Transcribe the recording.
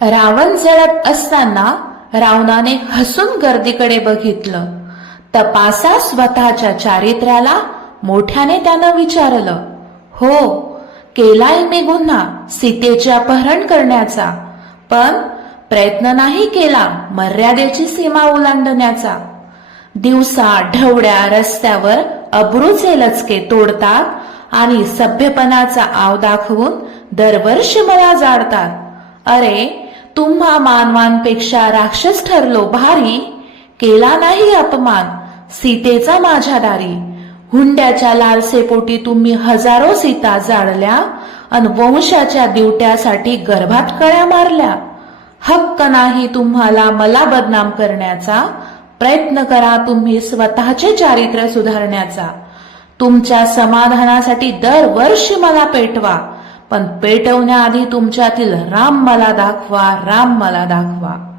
रावण जळत असताना रावणाने हसून गर्दीकडे बघितलं. तपासा स्वतःच्या चारित्र्याला, मोठ्याने त्यानं विचारलं. हो, केलाय मी गुन्हा सीतेचे अपहरण करण्याचा, पण प्रयत्न नाही केला मर्यादेची सीमा ओलांडण्याचा. दिवसा ढवळ्या रस्त्यावर अब्रूचे लचके तोडतात आणि सभ्यपणाचा आव दाखवून दरवर्षी मला जाळतात. अरे, तुम्हा मानवांपेक्षा राक्षस ठरलो भारी, केला नाही अपमान सीतेचा माझ्या दारी. हुंड्याच्या लालसेपोटी तुम्ही हजारो सीता जाळल्या अन वंशाच्या दिवट्यासाठी गर्भात कळ्या मारल्या. हक्क नाही तुम्हाला मला बदनाम करण्याचा, प्रयत्न करा तुम्ही स्वतःचे चारित्र्य सुधारण्याचा. तुमच्या समाधानासाठी दरवर्षी मला पेटवा, पण पेटवण्याआधी तुमच्यातील राम मला दाखवा, राम मला दाखवा.